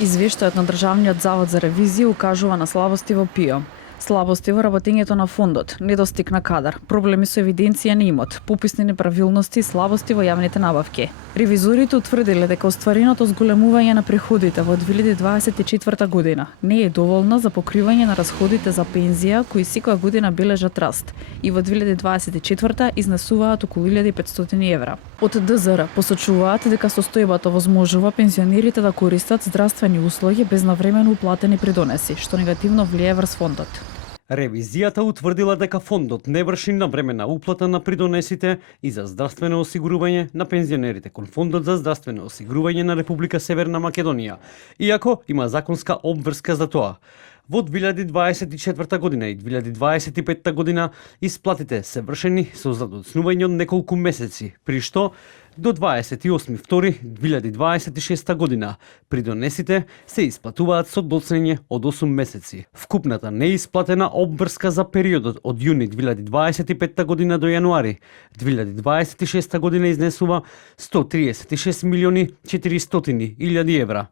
Извештајот на Државниот завод за ревизија укажува на слабости во ПИО. Слабости во работењето на фондот, недостиг на кадар, проблеми со евиденција на имот, пописни неправилности и слабости во јавните набавки. Ревизорите утврдиле дека оствареното зголемување на приходите во 2024 година не е доволно за покривање на расходите за пензија кои секоја година бележат раст и во 2024 изнесуваат околу 1500 евра. Од ДЗР посочуваат дека состојбата возможува пензионерите да користат здравствени услуги без навремено уплатени придонеси, што негативно влијае врз фондот. Ревизијата утврдила дека фондот не врши навремена уплата на придонесите и за здравствено осигурување на пензионерите кон Фондот за здравствено осигурување на Република Северна Македонија, иако има законска обврска за тоа. Во 2024 година и 2025 година исплатите се вршени со задоцнување од неколку месеци, при што до 28.2.2026 година придонесите се исплатуваат со доцнење од 8 месеци. Вкупната неисплатена обврска за периодот од јуни 2025 година до јануари 2026 година изнесува 136.400.000 евра.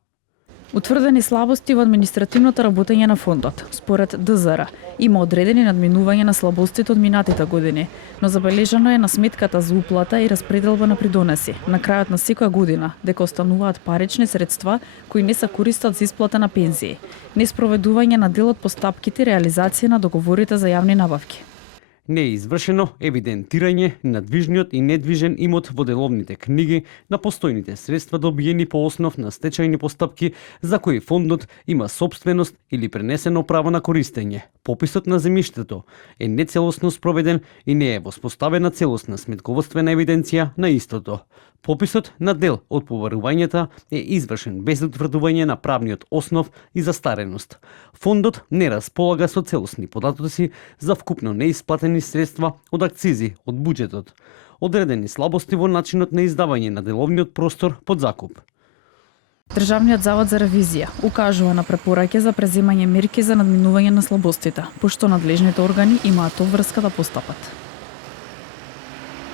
Утврдени слабости во административното работење на фондот. Според ДЗР, има одредени надминување на слабостите од минатите години, но забележано е на сметката за уплата и распределба на придонеси на крајот на секоја година дека остануваат парични средства кои не се користат за исплата на пензии, неспроведување на дел од постапките и реализација на договорите за јавни набавки. Не е извршено евидентирање на движниот и недвижен имот во деловните книги на постојните средства добиени по основ на стечајни постапки за кои фондот има собственост или пренесено право на користење. Пописот на земјиштето е нецелосно спроведен и не е воспоставена целосна сметководствена евиденција на истото. Пописот на дел од поварувањата е извршен без утврдување на правниот основ и застареност. Фондот не располага со целосни податоци за вкупно неисплатени средства од акцизи од буџетот. Одредени слабости во начинот на издавање на деловниот простор под закуп. Државниот завод за ревизија укажува на препораќе за преземање мерки за надминување на слабостите, пошто надлежните органи имаат обврска да постапат.